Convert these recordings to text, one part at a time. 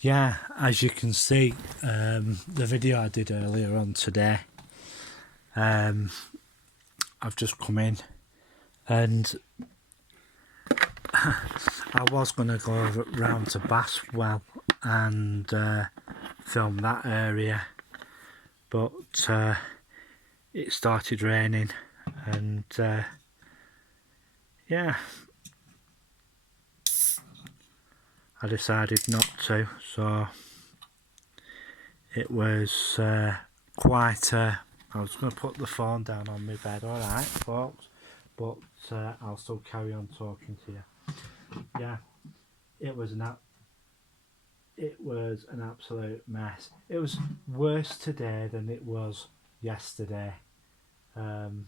Yeah, as you can see, the video I did earlier on today, I've just come in and I was going to go round to Baswell and film that area, but it started raining and yeah, I decided not to, so it was quite I was going to put the phone down on my bed, alright folks, but I'll still carry on talking to you. Yeah, it was an absolute mess. It was worse today than it was yesterday. Ooh,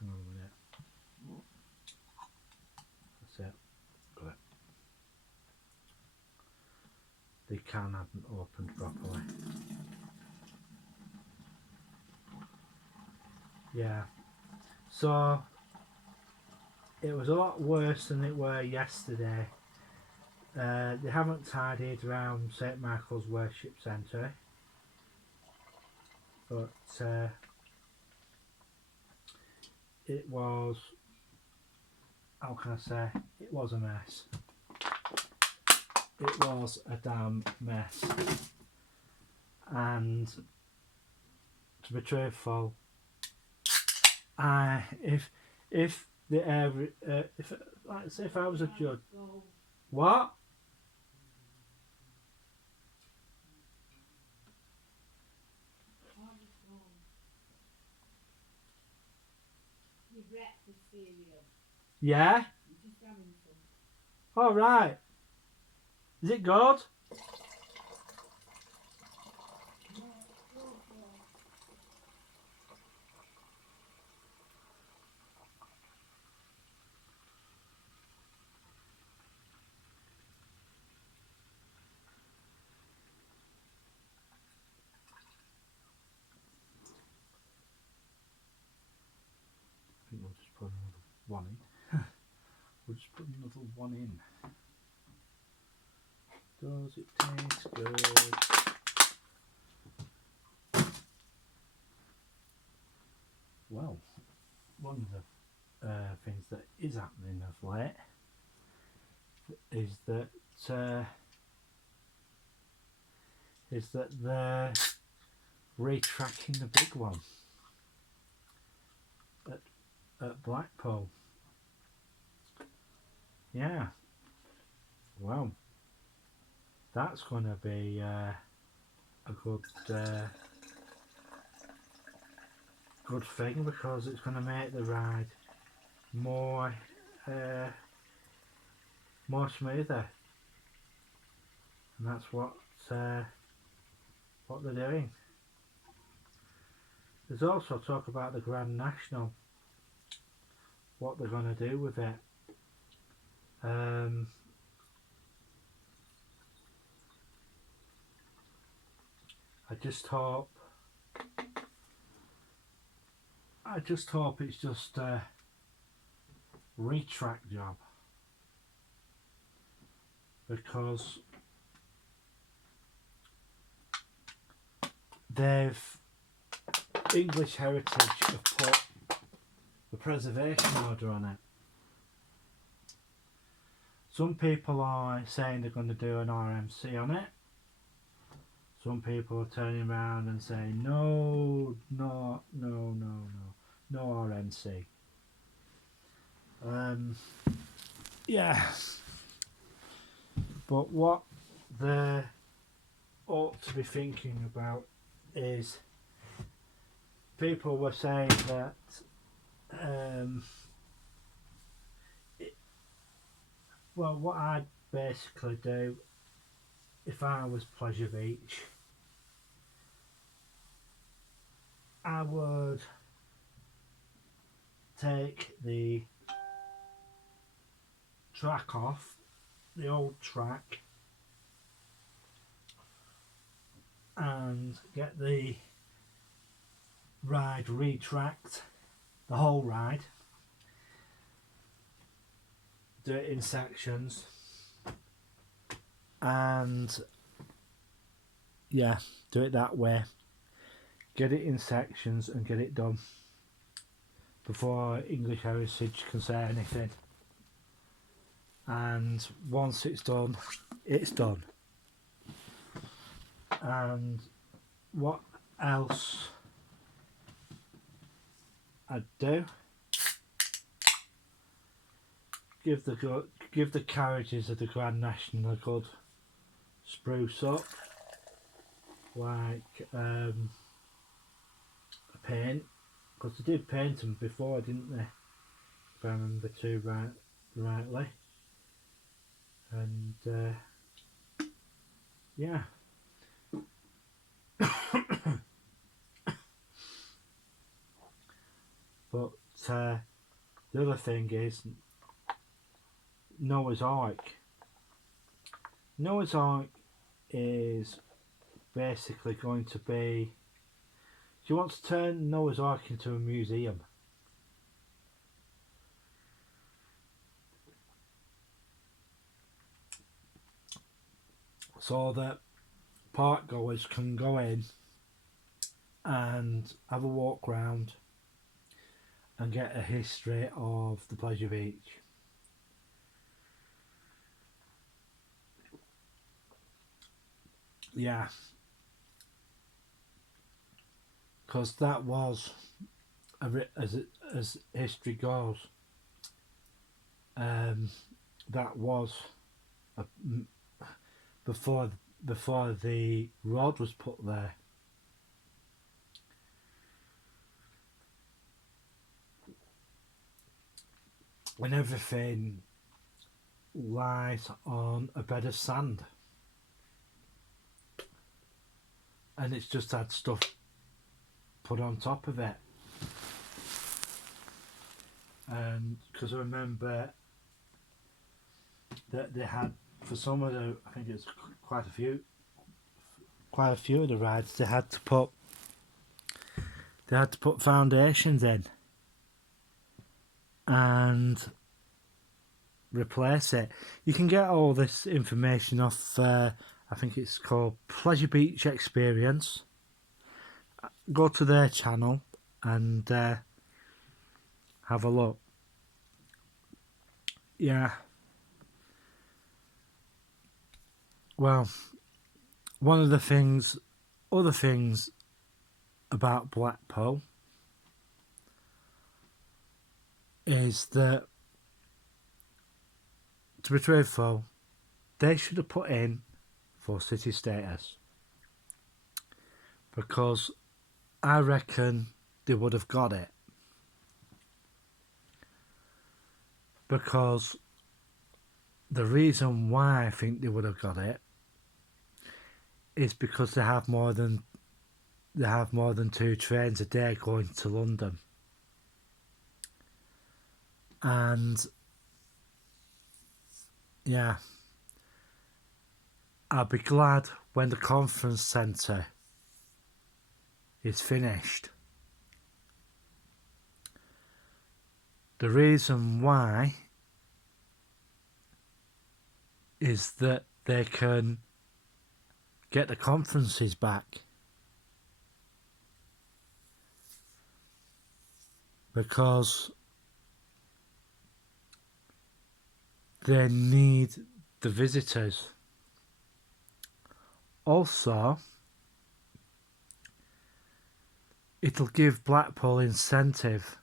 hang on a minute. That's it. Got it. The can hadn't opened properly. Yeah. So it was a lot worse than it were yesterday. They haven't tidied around St Michael's Worship Centre, but it was, how can I say, it was a mess. It was a damn mess. And to be truthful, if the area, if like say if I was a judge, what? Yeah. All right. Is it good? I think we'll just put another one in. We'll just put another one in. Does it taste good? Well, one of the things that is happening of late is that they're retracking the big one at Blackpool. Yeah. Well, that's going to be a good thing, because it's going to make the ride more smoother, and that's what they're doing. There's also talk about the Grand National, what they're going to do with it. I just hope it's just a retrack job, because English Heritage have put the preservation order on it. Some people are saying they're going to do an RMC on it. Some people are turning around and saying no RMC. Yeah, but what they ought to be thinking about is, people were saying that well, what I'd basically do if I was Pleasure Beach, I would take the track off, the old track, and get the ride retracked, the whole ride, do it in sections, and yeah, do it that way. Get it in sections and get it done before English Heritage can say anything. And once it's done, it's done. And what else I'd do? Give the carriages of the Grand National a good spruce up, like a paint, because they did paint them before, didn't they? If I remember rightly. And yeah. But the other thing is Noah's Ark. Noah's Ark is basically going to be, she wants to turn Noah's Ark into a museum. So that park goers can go in and have a walk round and get a history of the Pleasure Beach. Yeah, because that was, as history goes, that was before the road was put there. And everything lies on a bed of sand, and it's just had stuff put on top of it. And because I remember that they had, for some of the, I think it's quite a few of the rides, they had to put foundations in and replace it. You can get all this information off I think it's called Pleasure Beach Experience. Go to their channel and have a look. Yeah. Well, one of the other things about Blackpool is that, to be truthful, they should have put in for city status, because I reckon they would have got it, because the reason why I think they would have got it is because they have more than 2 trains a day going to London. And yeah, I'll be glad when the conference centre is finished. The reason why is that they can get the conferences back, because they need the visitors. Also, it'll give Blackpool incentive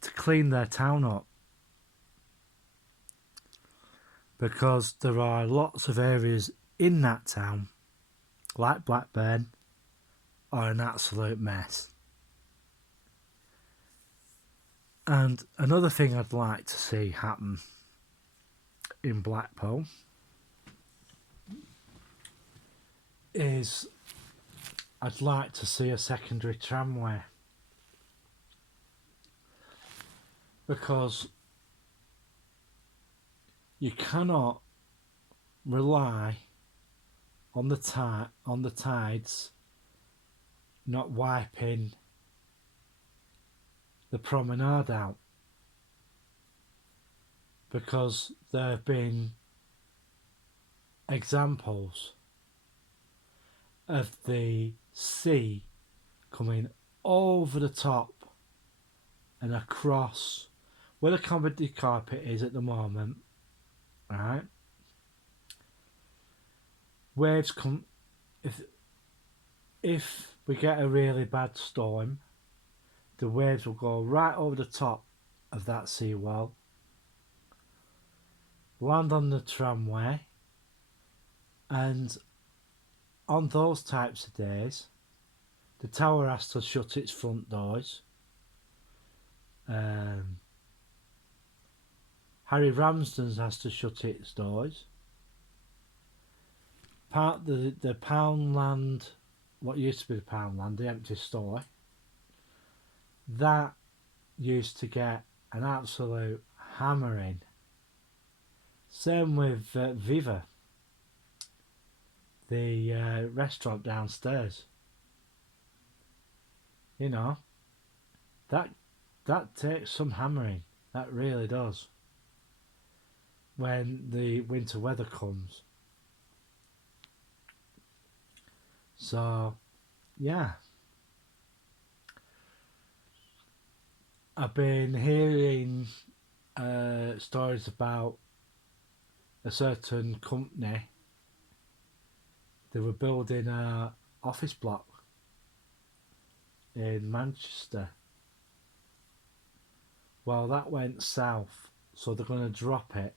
to clean their town up, because there are lots of areas in that town, like Blackburn, are an absolute mess. And another thing I'd like to see happen in Blackpool is I'd like to see a secondary tramway, because you cannot rely on the tides not wiping the promenade out, because there have been examples of the sea coming over the top and across where the comedy carpet is at the moment, right? Waves come if we get a really bad storm, the waves will go right over the top of that seawall, land on the tramway, and on those types of days, the tower has to shut its front doors. Harry Ramsden's has to shut its doors. The Poundland, what used to be the Poundland, the empty store, that used to get an absolute hammering. Same with Viva, the restaurant downstairs. You know, that takes some hammering. That really does. When the winter weather comes. So, yeah. I've been hearing stories about a certain company. They were building an office block in Manchester. Well, that went south, so they're going to drop it,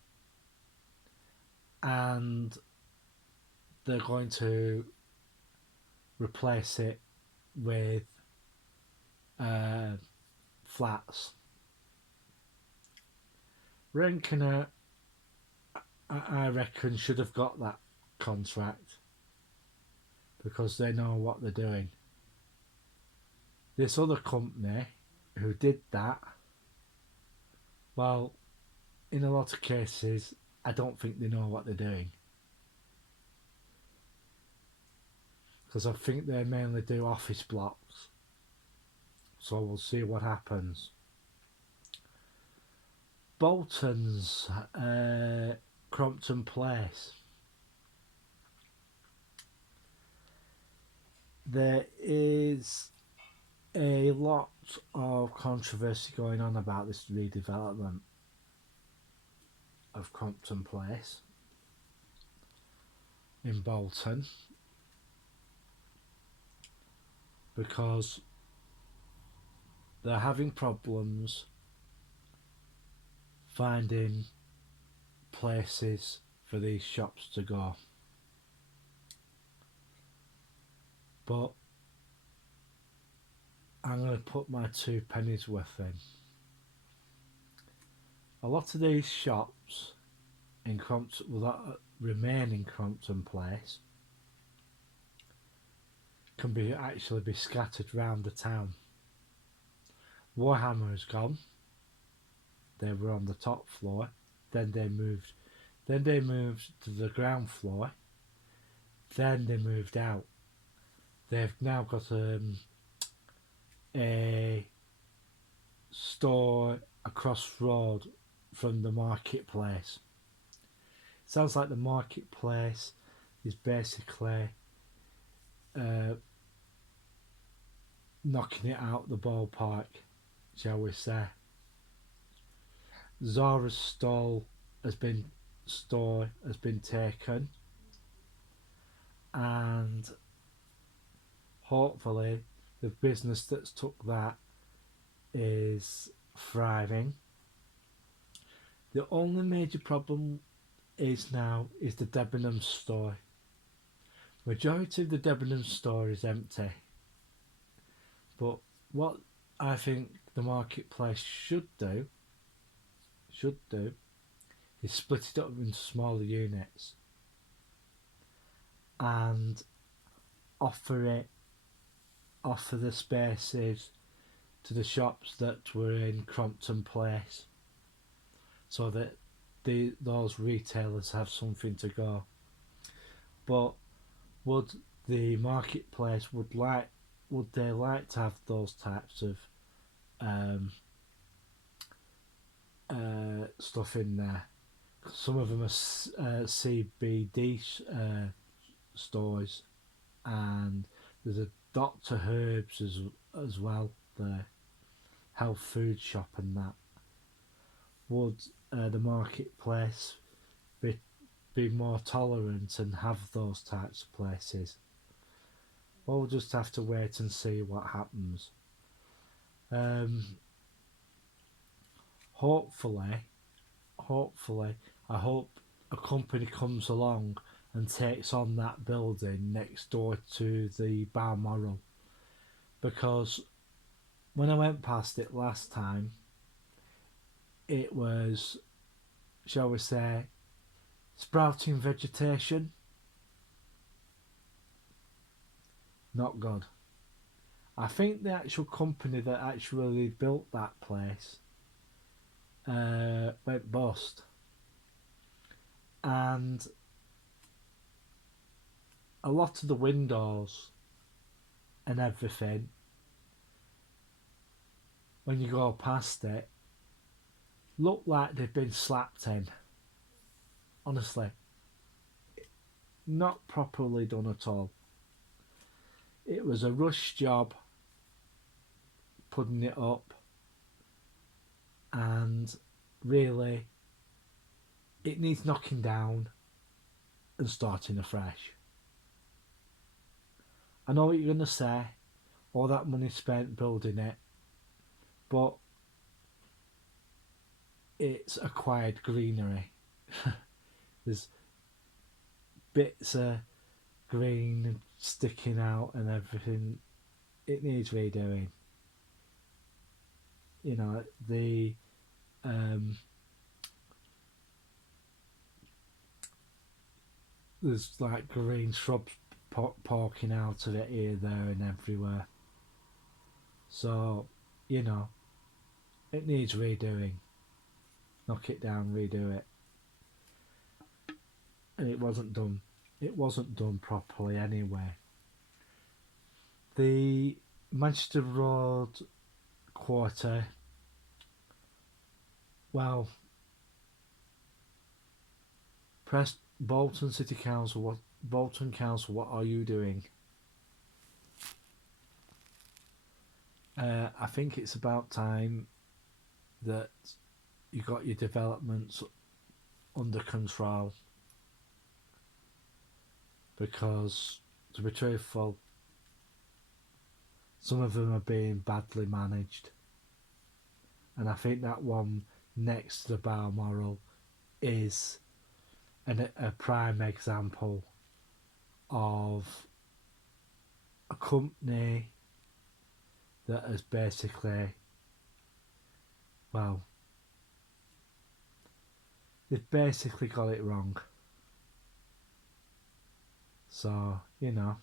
and they're going to replace it with flats. Renkener, I reckon, should have got that contract because they know what they're doing. This other company who did that, well, in a lot of cases, I don't think they know what they're doing. Because I think they mainly do office blocks. So we'll see what happens. Bolton's Crompton Place. There is a lot of controversy going on about this redevelopment of Crompton Place in Bolton because they're having problems finding places for these shops to go. But I'm going to put my 2 pennies worth in. A lot of these shops in Crompton will remain in Crompton Place can actually be scattered round the town. Warhammer is gone. They were on the top floor. Then they moved to the ground floor. Then they moved out. They've now got a store across road from the marketplace. Sounds like the marketplace is basically knocking it out the ballpark, shall we say. Zora's store has been taken, and hopefully the business that's took that is thriving. The only major problem is the Debenhams store. Majority of the Debenhams store is empty. But what I think the marketplace should do is split it up into smaller units and offer the spaces to the shops that were in Crompton Place so that those retailers have something to go. But would the marketplace would they like to have those types of stuff in there. Some of them are CBD stores, and there's a Dr. Herbs as well, the health food shop and that. Would the marketplace be more tolerant and have those types of places? We'll just have to wait and see what happens. Hopefully, I hope a company comes along and takes on that building next door to the Balmoral, because when I went past it last time, it was, shall we say, sprouting vegetation. Not good. I think the actual company that actually built that place went bust, and a lot of the windows and everything, when you go past it, look like they've been slapped in. Honestly, not properly done at all. It was a rush job putting it up, and really it needs knocking down and starting afresh. I know what you're going to say, all that money spent building it, but it's acquired greenery. There's bits of green sticking out and everything. It needs redoing. You know, there's like green shrubs poking out of it here, there and everywhere. So, you know, it needs redoing. Knock it down, redo it. And it wasn't done. It wasn't done properly anyway. The Manchester Road quarter, well, press Bolton City Council. Bolton Council, what are you doing? I think it's about time that you got your developments under control, because, to be truthful, some of them are being badly managed, and I think that one next to the Balmoral is a prime example of a company that has basically, well, they've basically got it wrong. So, you know,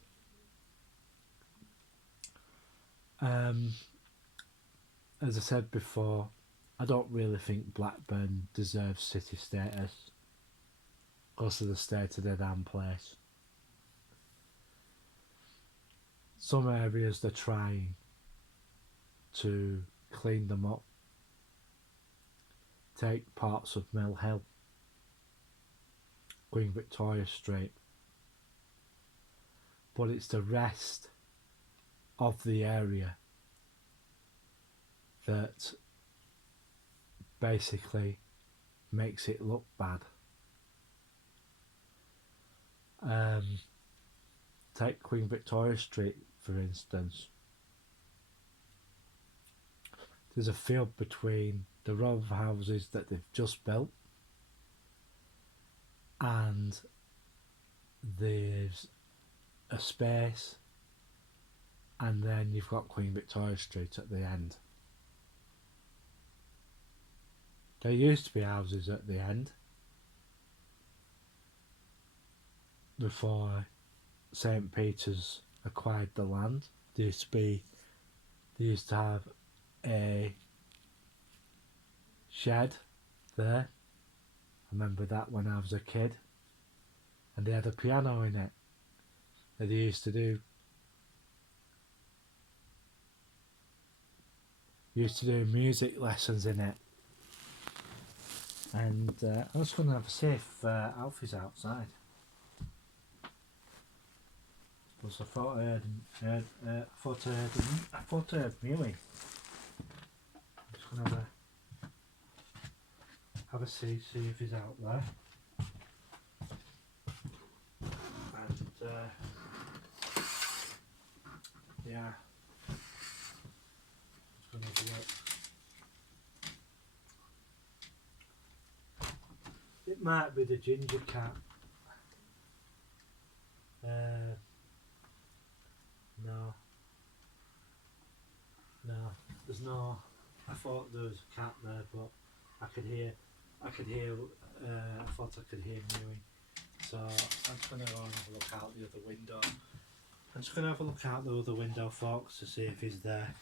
as I said before, I don't really think Blackburn deserves city status because of the state of their damn place. Some areas they're trying to clean them up. Take parts of Mill Hill, Queen Victoria Street, but it's the rest of the area that basically makes it look bad. Take Queen Victoria Street, for instance. There's a field between the row of houses that they've just built, and there's a space, and then you've got Queen Victoria Street at the end. There used to be houses at the end before St. Peter's acquired the land. They used to have a shed there. I remember that when I was a kid, and they had a piano in it that they used to do music lessons in it. And I'm just going to have a see if Alfie's outside. Plus I thought I heard Mewing. I'm just going to have a see if he's out there. And yeah, just going to have a look. It might be the ginger cat. No, there's no. I thought there was a cat there, but I could hear. I thought I could hear mewing. So I'm just going to go and have a look out the other window. I'm just going to have a look out the other window, folks, to see if he's there.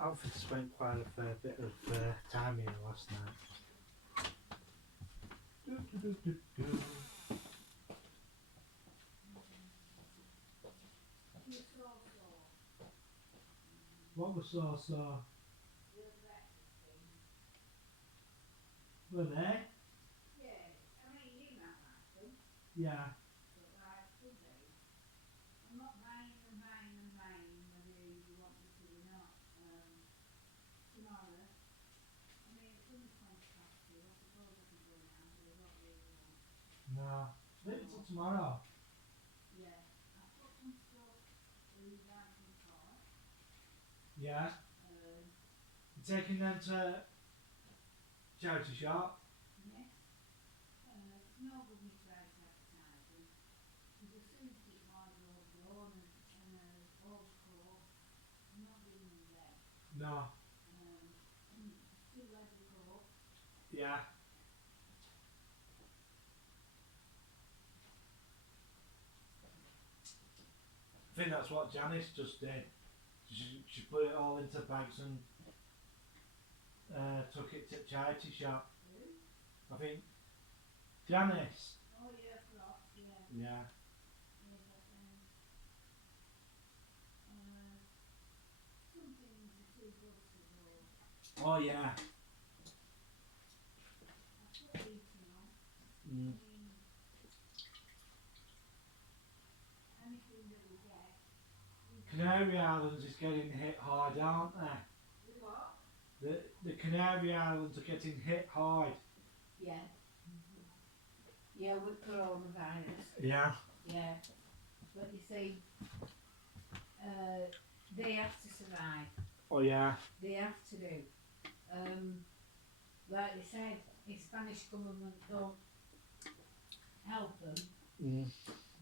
Alfie spent quite a fair bit of time here last night. What was so? Were they? Yeah. No. Leave it till tomorrow. Yeah. You're taking them to charity shop? No. Yeah. I think that's what Janice just did. She put it all into bags and took it to charity shop. I think Janice. Yeah. Oh yeah. Mm. Canary Islands is getting hit hard, aren't they? The Canary Islands are getting hit hard. Yeah. Yeah, with coronavirus. Yeah. Yeah. But you see, they have to survive. Oh yeah. They have to do. Like they said, if Spanish government don't help them,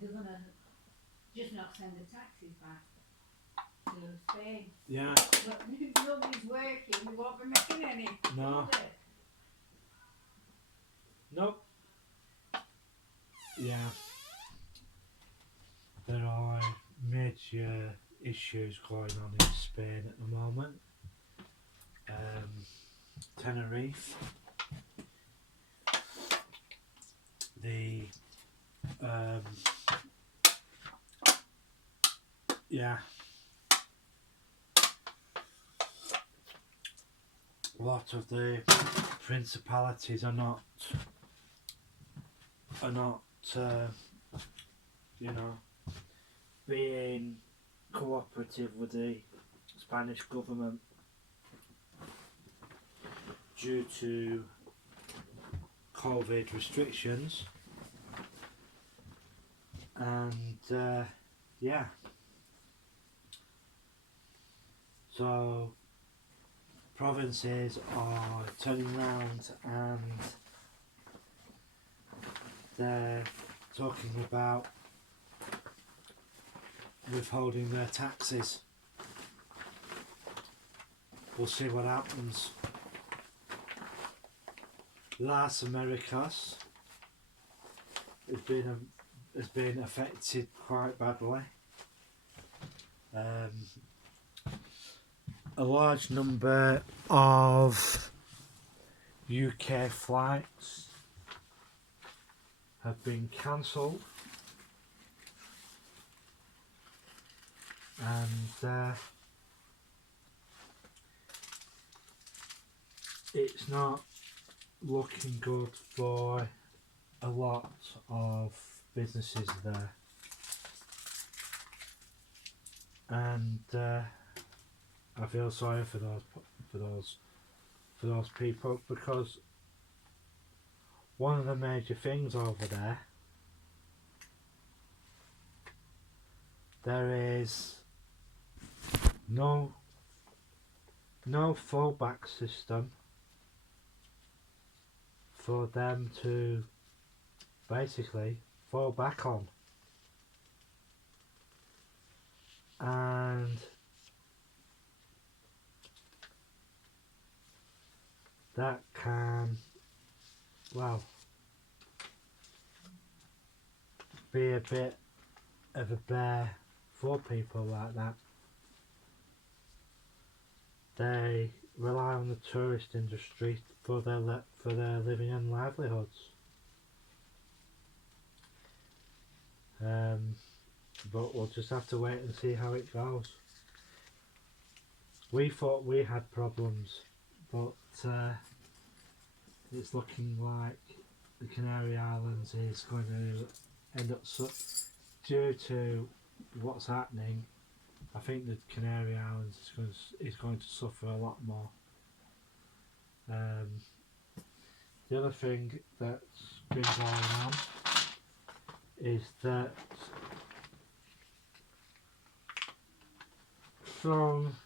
they're gonna just not send the taxis back to Spain. Yeah. But if nobody's working, we won't be making any. No. Nope. Yeah. There are major issues going on in Spain at the moment. Tenerife. The yeah. A lot of the principalities are not you know, being cooperative with the Spanish government due to COVID restrictions, and yeah, so provinces are turning around and they're talking about withholding their taxes. We'll see what happens. Las Americas has been affected quite badly. A large number of UK flights have been cancelled, and it's not looking good for a lot of businesses there, and I feel sorry for those people, because one of the major things over there is no fallback system for them to basically fall back on, and that can, well, be a bit of a bear for people like that. They rely on the tourist industry for their living and livelihoods. But we'll just have to wait and see how it goes. We thought we had problems, but it's looking like the Canary Islands is going to end up, due to what's happening, I think the Canary Islands is going to suffer a lot more. The other thing that's been going on is that some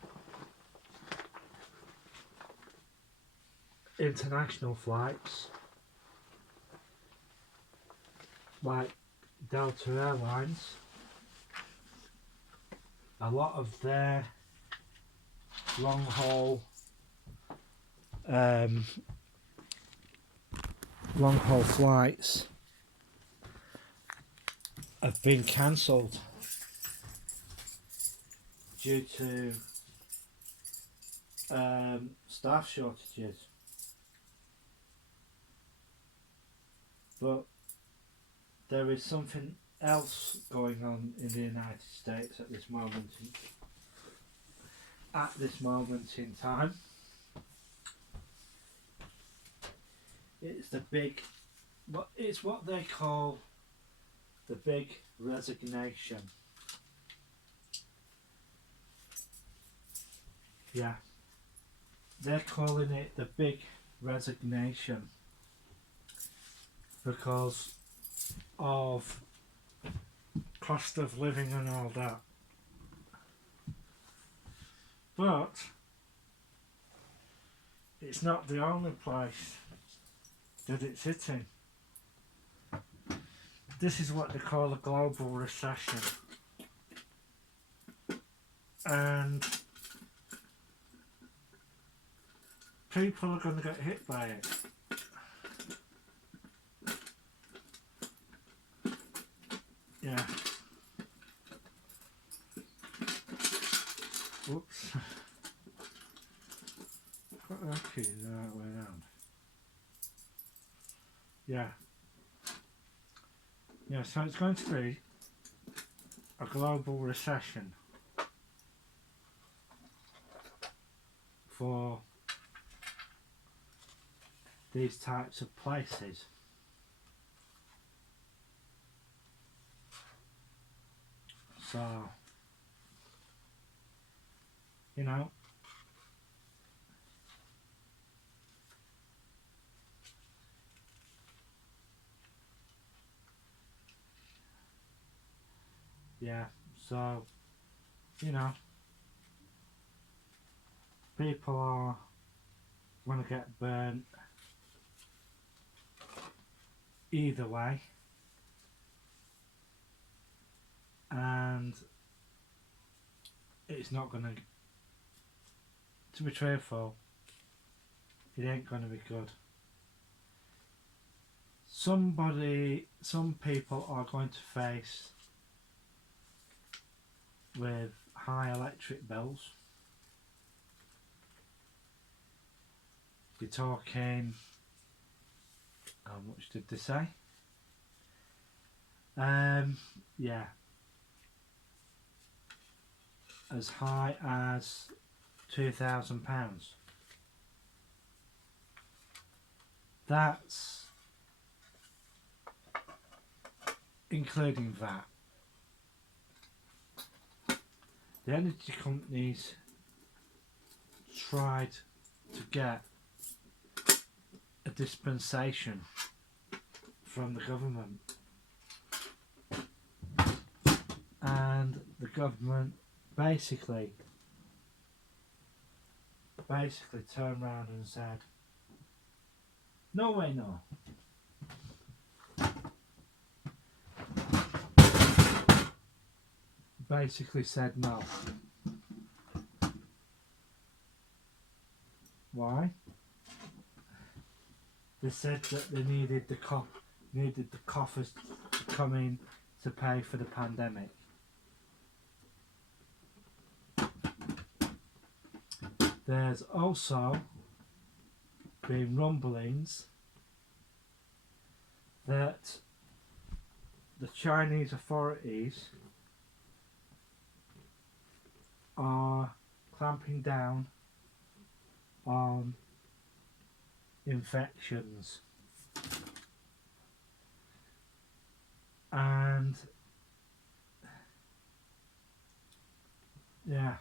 international flights, like Delta Airlines, a lot of their long haul flights have been cancelled due to staff shortages. But there is something else going on in the United States at this moment in time. It's what they call the big resignation. Yeah, they're calling it the big resignation because of cost of living and all that. But it's not the only place that it's hitting. This is what they call a global recession, and people are going to get hit by it. Yeah. Whoops. Got that key the right way around. Yeah. Yeah, so it's going to be a global recession for these types of places. So, you know, yeah, so, you know, people are going to get burnt either way, and it's not going to be truthful, it ain't going to be good. Some people are going to face with high electric bills. You're talking, how much did they say? Yeah, as high as £2,000. That's including that. The energy companies tried to get a dispensation from the government, and the government basically turned around and said, no way, no. Basically said no. Why? They said that they needed the coffers to come in to pay for the pandemic. There's also been rumblings that the Chinese authorities are clamping down on infections, and yeah,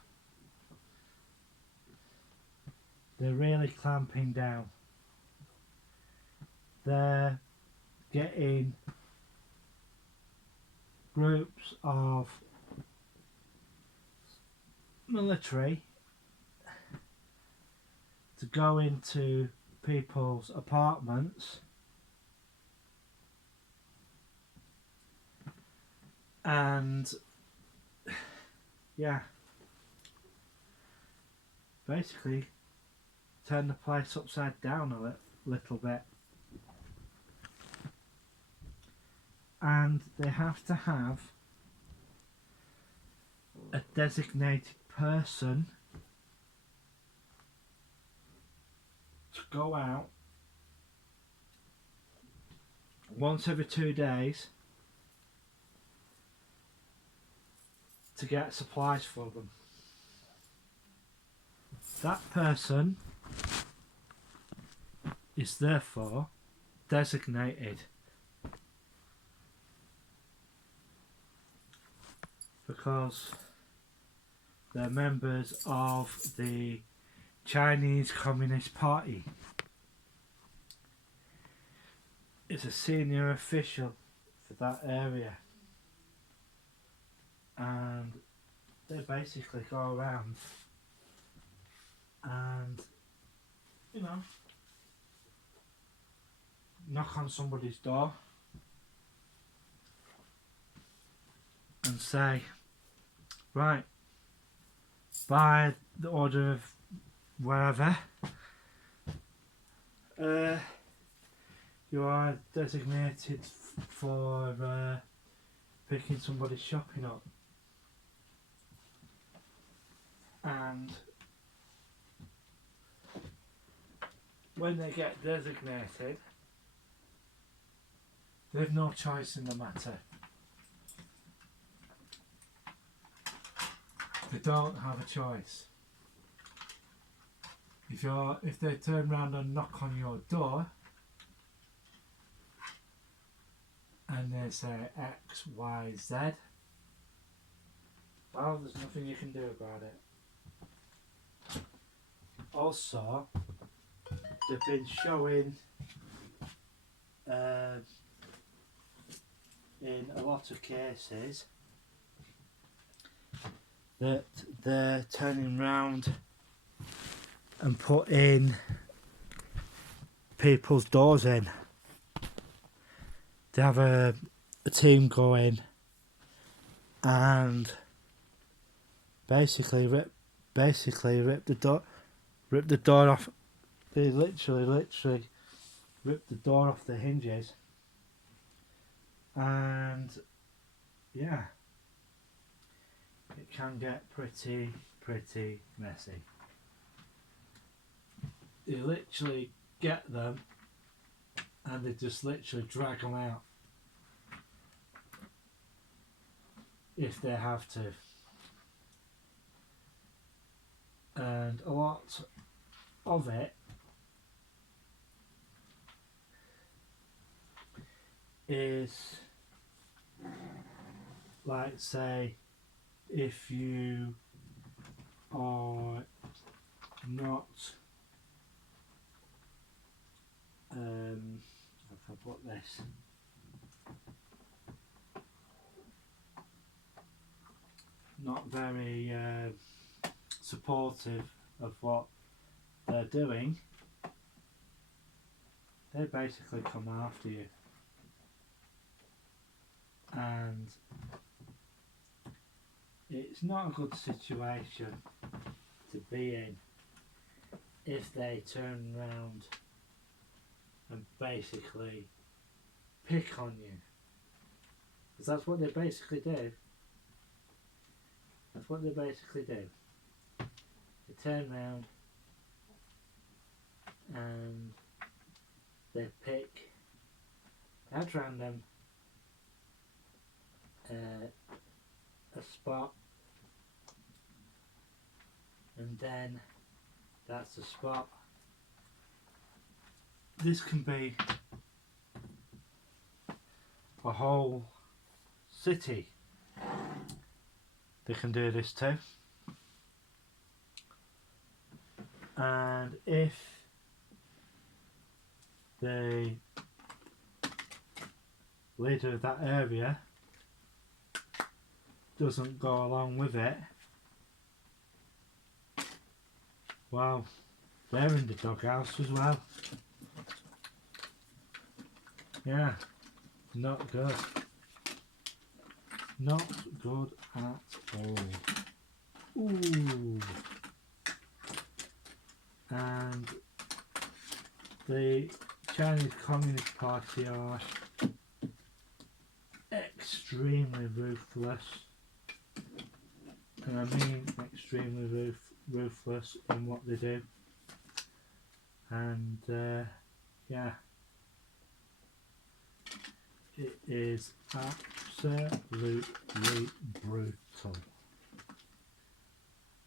they're really clamping down. They're getting groups of military to go into people's apartments and yeah, basically turn the place upside down a little bit. And they have to have a designated person to go out once every 2 days to get supplies for them. That person is therefore designated because they're members of the Chinese Communist Party. It's a senior official for that area, and they basically go around and, you know, knock on somebody's door and say, right, by the order of wherever, you are designated for picking somebody's shopping up. And when they get designated, they've no choice in the matter. They don't have a choice. If they turn around and knock on your door and they say X, Y, Z, well, there's nothing you can do about it. Also, they've been showing in a lot of cases that they're turning round and putting people's doors in. They have a team go in and basically rip the door off. They literally rip the door off the hinges, and yeah, it can get pretty messy. They literally get them and they just literally drag them out if they have to. And a lot of it is, like, say, if you are not, how can I put this? Not very supportive of what they're doing, they basically come after you. And it's not a good situation to be in if they turn around and basically pick on you, because that's what they basically do. That's what they basically do. They turn around and they pick at random a spot, and then that's the spot. This can be a whole city. They can do this too. And if the leader of that area doesn't go along with it, well, they're in the doghouse as well. Yeah, not good. Not good at all. Ooh. And the Chinese Communist Party are extremely ruthless, and I mean extremely ruthless in what they do. And yeah, it is absolutely brutal,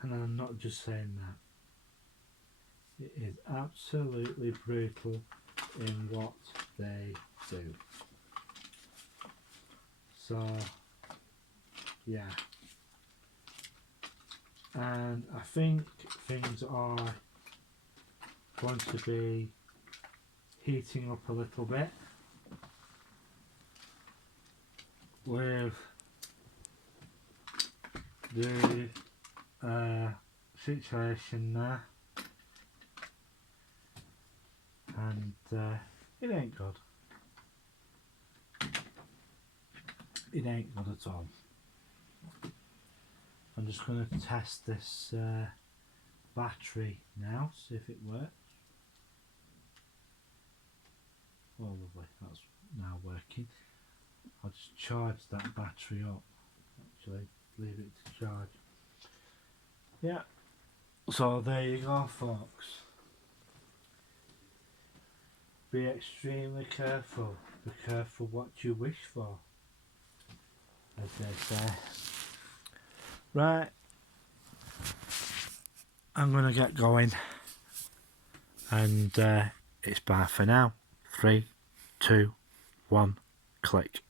and I'm not just saying that. It is absolutely brutal in what they do. So, yeah. And I think things are going to be heating up a little bit with the situation there. And it ain't good. It ain't good at all. I'm just going to test this battery now, see if it works. Oh, lovely, that's now working. I'll just charge that battery up. Actually, leave it to charge. Yeah. So there you go, folks. Be extremely careful. Be careful what you wish for, as they say. Right, I'm going to get going, and it's bye for now. 3, 2, 1, click.